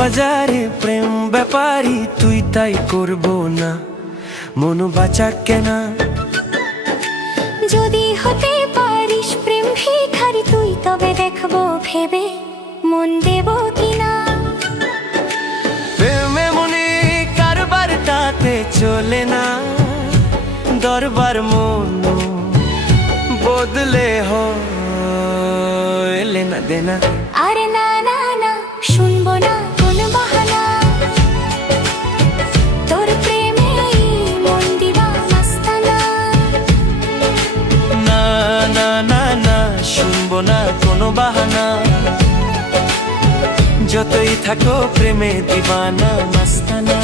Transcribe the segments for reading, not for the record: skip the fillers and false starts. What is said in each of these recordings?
বাজারে প্রেম ব্যাপারী তুই তাই করবো না মন বাঁচা কেনা। যদি হতে পারিস প্রেম ভিখারি তুই তবে দেখবো ভেবে মন দেব কিনা। প্রেমে মনে কারবার তাতে চলে না, দরবার মন বদলে হলে না দেনা। আরে না না না শুনবো না কোন বাহানা, তোর প্রেমে মন দিবা মাস্তানা। না না না না শুনবো না কোনো বাহানা, যতই থাকো প্রেমে দিবানা মাস্তানা।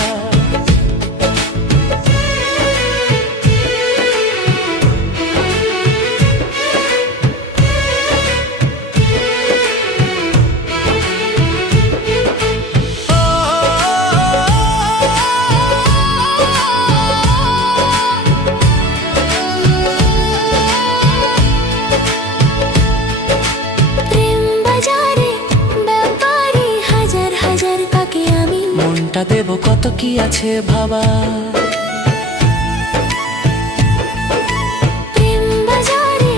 মনটা দেব কত কি আছে ভাবা, প্রেম বাজারে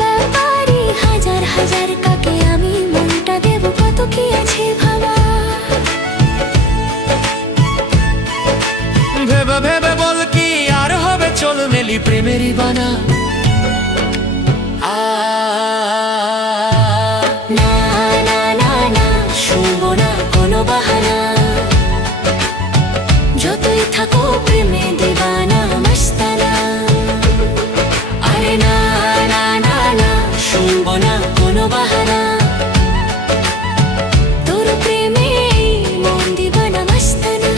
ব্যাপারী হাজার হাজার কাকে আমি মনটা দেব কত কি আছে ভাবা। ভেবে ভেবে বল কি আর হবে চল মেলি প্রেমেরই বানা। না না না না শুনবো না কোনো বাহানা, যতই থাকো প্রেমে দিবানা মাস্তানা। আরে না না না না শুনবো না কোনো বাহানা, তোর প্রেমে মন দিবানা মাস্তানা।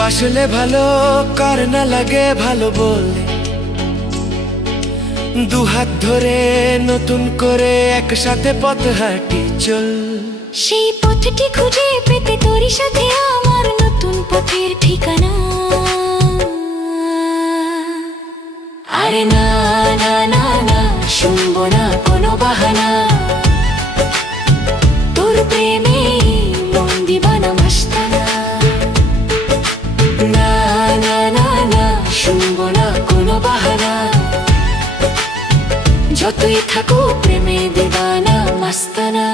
বাসলে ভালো কার না লাগে ভালো বলে, দুহাত ধরে নতুন করে একসাথে পথ হাঁটি চল। সেই পথটি খুঁজে পেতে তোরই সাথে আমার নতুন পথের ঠিকানা। আরে না না না না শুনবো না কোনো বাহানা, তোর প্রেমে মন দিবানা মাস্তানা। না না না না শুনবো না কোনো বাহানা, যতই থাকো প্রেমে দিবানা মাস্তানা।